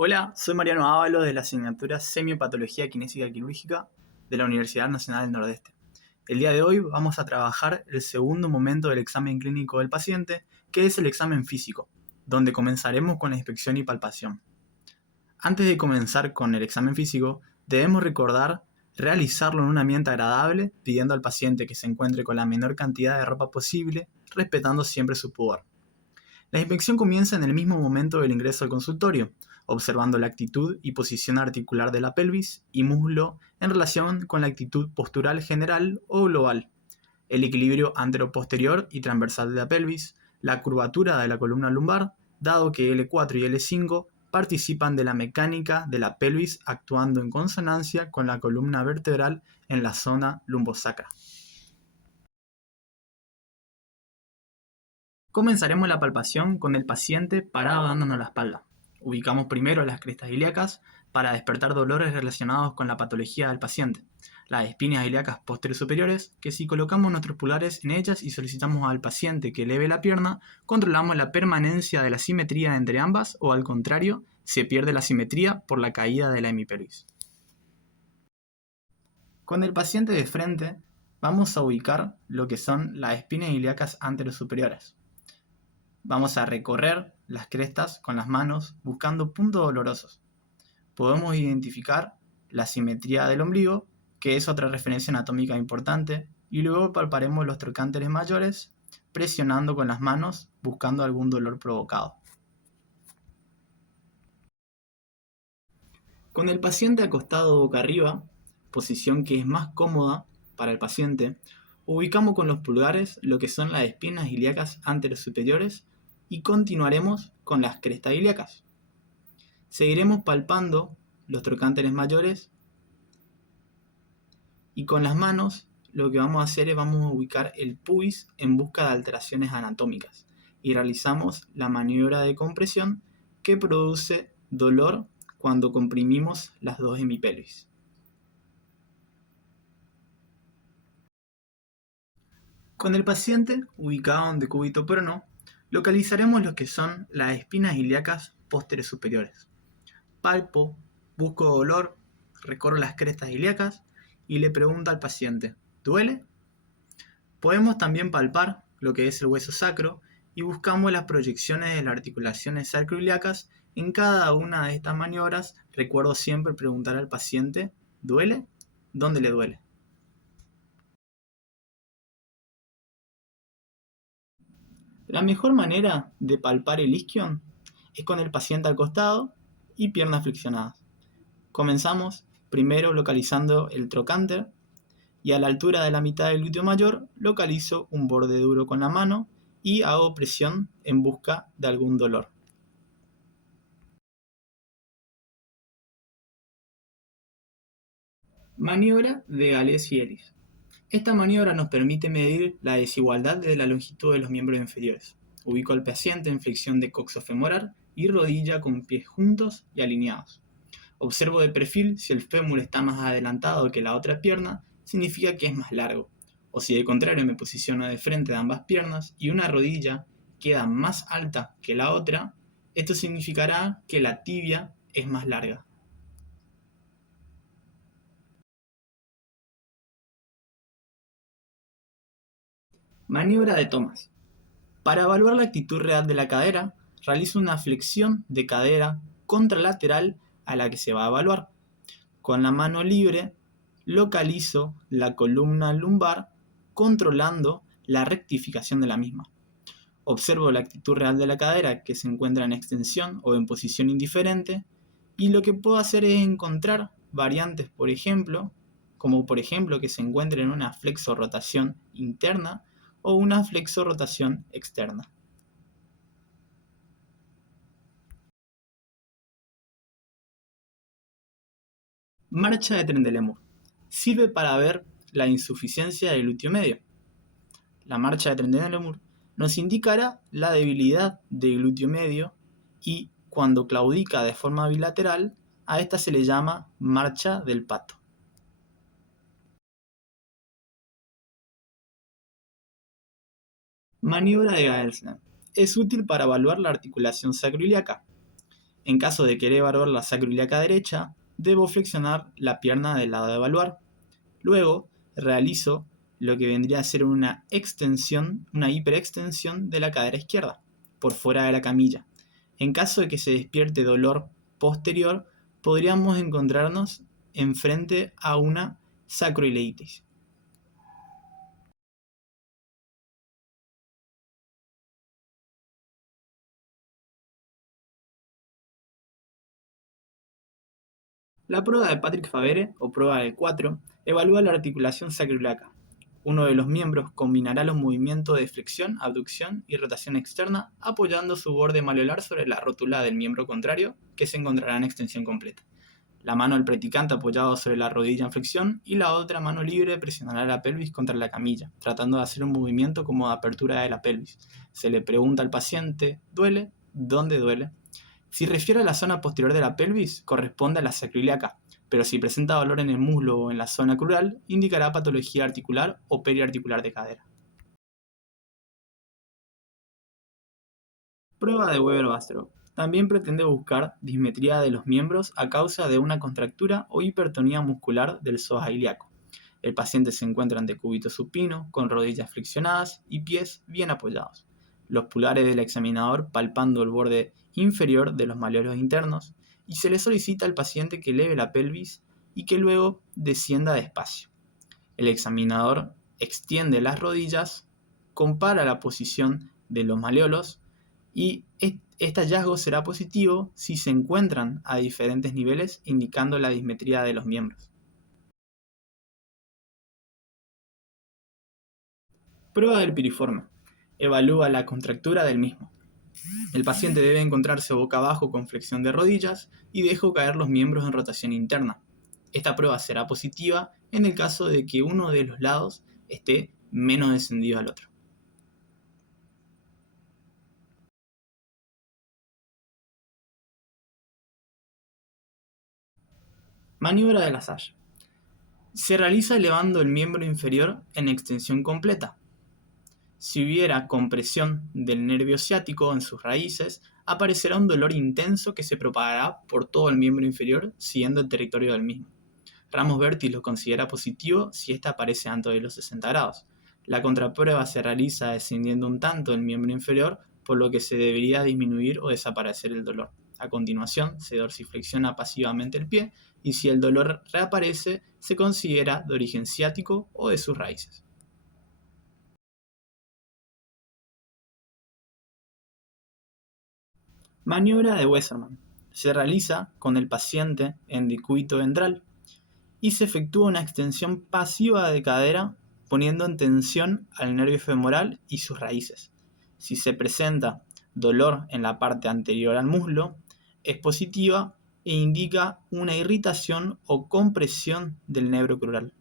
Hola, soy Mariano Ávalos de la asignatura Semiopatología Kinésica Quirúrgica de la Universidad Nacional del Nordeste. El día de hoy vamos a trabajar el segundo momento del examen clínico del paciente, que es el examen físico, donde comenzaremos con la inspección y palpación. Antes de comenzar con el examen físico, debemos recordar realizarlo en un ambiente agradable, pidiendo al paciente que se encuentre con la menor cantidad de ropa posible, respetando siempre su pudor. La inspección comienza en el mismo momento del ingreso al consultorio, observando la actitud y posición articular de la pelvis y muslo en relación con la actitud postural general o global, el equilibrio anteroposterior y transversal de la pelvis, la curvatura de la columna lumbar, dado que L4 y L5 participan de la mecánica de la pelvis actuando en consonancia con la columna vertebral en la zona lumbosacra. Comenzaremos la palpación con el paciente parado dándonos la espalda. Ubicamos primero las crestas ilíacas para despertar dolores relacionados con la patología del paciente. Las espinas ilíacas posteriores superiores, que si colocamos nuestros pulgares en ellas y solicitamos al paciente que eleve la pierna, controlamos la permanencia de la simetría entre ambas o al contrario, se pierde la simetría por la caída de la hemipelvis. Con el paciente de frente, vamos a ubicar lo que son las espinas ilíacas anterosuperiores. Vamos a recorrer las crestas con las manos buscando puntos dolorosos. Podemos identificar la simetría del ombligo, que es otra referencia anatómica importante, y luego palparemos los trocánteres mayores presionando con las manos buscando algún dolor provocado. Con el paciente acostado boca arriba, posición que es más cómoda para el paciente, ubicamos con los pulgares lo que son las espinas ilíacas anterosuperiores y continuaremos con las crestas ilíacas. Seguiremos palpando los trocánteres mayores y con las manos lo que vamos a hacer es vamos a ubicar el pubis en busca de alteraciones anatómicas y realizamos la maniobra de compresión que produce dolor cuando comprimimos las dos hemipelvis. Con el paciente ubicado en decúbito prono, localizaremos lo que son las espinas ilíacas posteriores superiores. Palpo, busco dolor, recorro las crestas ilíacas y le pregunto al paciente, ¿duele? Podemos también palpar lo que es el hueso sacro y buscamos las proyecciones de las articulaciones sacroiliacas. En cada una de estas maniobras recuerdo siempre preguntar al paciente, ¿duele? ¿Dónde le duele? La mejor manera de palpar el isquion es con el paciente acostado y piernas flexionadas. Comenzamos primero localizando el trocánter y a la altura de la mitad del glúteo mayor localizo un borde duro con la mano y hago presión en busca de algún dolor. Maniobra de Gales Fielis. Esta maniobra nos permite medir la desigualdad de la longitud de los miembros inferiores. Ubico al paciente en flexión de coxofemoral y rodilla con pies juntos y alineados. Observo de perfil si el fémur está más adelantado que la otra pierna, significa que es más largo. O si de contrario me posiciono de frente de ambas piernas y una rodilla queda más alta que la otra, esto significará que la tibia es más larga. Maniobra de Thomas. Para evaluar la actitud real de la cadera, realizo una flexión de cadera contralateral a la que se va a evaluar. Con la mano libre localizo la columna lumbar controlando la rectificación de la misma. Observo la actitud real de la cadera que se encuentra en extensión o en posición indiferente y lo que puedo hacer es encontrar variantes, por ejemplo, como por ejemplo que se encuentre en una flexorrotación interna o una flexorrotación externa. Marcha de Trendelenburg. Sirve para ver la insuficiencia del glúteo medio. La marcha de Trendelenburg nos indicará la debilidad del glúteo medio y cuando claudica de forma bilateral, a esta se le llama marcha del pato. Maniobra de Gaelsner. Es útil para evaluar la articulación sacroiliaca. En caso de querer evaluar la sacroiliaca derecha, debo flexionar la pierna del lado de evaluar. Luego, realizo lo que vendría a ser una extensión, una hiperextensión de la cadera izquierda, por fuera de la camilla. En caso de que se despierte dolor posterior, podríamos encontrarnos enfrente a una sacroileitis. La prueba de Patrick-Favere, o prueba del 4, evalúa la articulación sacroiliaca. Uno de los miembros combinará los movimientos de flexión, abducción y rotación externa apoyando su borde maleolar sobre la rótula del miembro contrario, que se encontrará en extensión completa. La mano del practicante apoyado sobre la rodilla en flexión y la otra mano libre presionará la pelvis contra la camilla, tratando de hacer un movimiento como de apertura de la pelvis. Se le pregunta al paciente, ¿duele? ¿Dónde duele? Si refiere a la zona posterior de la pelvis, corresponde a la sacroiliaca, pero si presenta dolor en el muslo o en la zona crural, indicará patología articular o periarticular de cadera. Prueba de Weber-Bastrop. También pretende buscar dismetría de los miembros a causa de una contractura o hipertonía muscular del psoas ilíaco. El paciente se encuentra en decúbito supino, con rodillas flexionadas y pies bien apoyados. Los pulgares del examinador palpando el borde inferior de los malleolos internos, y se le solicita al paciente que eleve la pelvis y que luego descienda despacio. El examinador extiende las rodillas, compara la posición de los malleolos y este hallazgo será positivo si se encuentran a diferentes niveles, indicando la dismetría de los miembros. Prueba del piriforme. Evalúa la contractura del mismo. El paciente debe encontrarse boca abajo con flexión de rodillas y dejo caer los miembros en rotación interna. Esta prueba será positiva en el caso de que uno de los lados esté menos descendido al otro. Maniobra de la saya. Se realiza elevando el miembro inferior en extensión completa. Si hubiera compresión del nervio ciático en sus raíces, aparecerá un dolor intenso que se propagará por todo el miembro inferior siguiendo el territorio del mismo. Ramos Bertis lo considera positivo si ésta aparece antes de los 60 grados. La contraprueba se realiza descendiendo un tanto el miembro inferior, por lo que se debería disminuir o desaparecer el dolor. A continuación, se dorsiflexiona pasivamente el pie y si el dolor reaparece, se considera de origen ciático o de sus raíces. Maniobra de Wesermann. Se realiza con el paciente en decúbito ventral y se efectúa una extensión pasiva de cadera poniendo en tensión al nervio femoral y sus raíces. Si se presenta dolor en la parte anterior al muslo, es positiva e indica una irritación o compresión del nervio crural.